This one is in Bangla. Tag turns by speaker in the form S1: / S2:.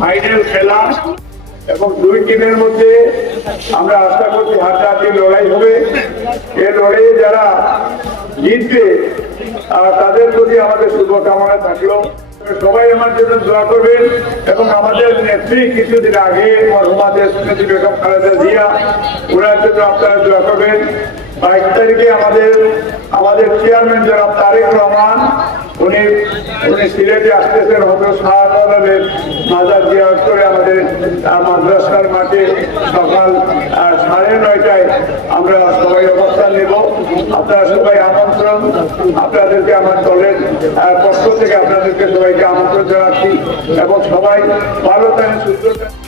S1: ফাইনাল খেলা এবং দুই টিমের মধ্যে আমরা আশা করছি হাড্ডাহাড্ডি লড়াই হবে। এই লড়াইয়ে যারা জিতবে তাদের প্রতি আমাদের শুভকামনা থাকল। সবাই আমার জন্য দোয়া করবেন এবং আমাদের নেত্রী কিছুদিন আগে মরহুমাদের স্মৃতি বেগম খালেদা জিয়া, ওনার জন্য আপনারা দোয়া করবেন। বাইশ তারিখে আমাদের আমাদের চেয়ারম্যান জনাব তারেক রহমান, উনি উনি সিলেটে আসতেছেন হয়তো শাহজালালের মাজার জিয়ারত করে আমাদের মাদ্রাসার মাঠে সকাল সাড়ে নয়টায় আমরা সবাই অবস্থান নেব আপনারা সবাই আমন্ত্রণ। আপনাদেরকে আমার দলের পক্ষ থেকে আপনাদেরকে সবাইকে আমন্ত্রণ জানাচ্ছি। এবং সবাই ভালো থাকেন, সুস্থ থাকেন।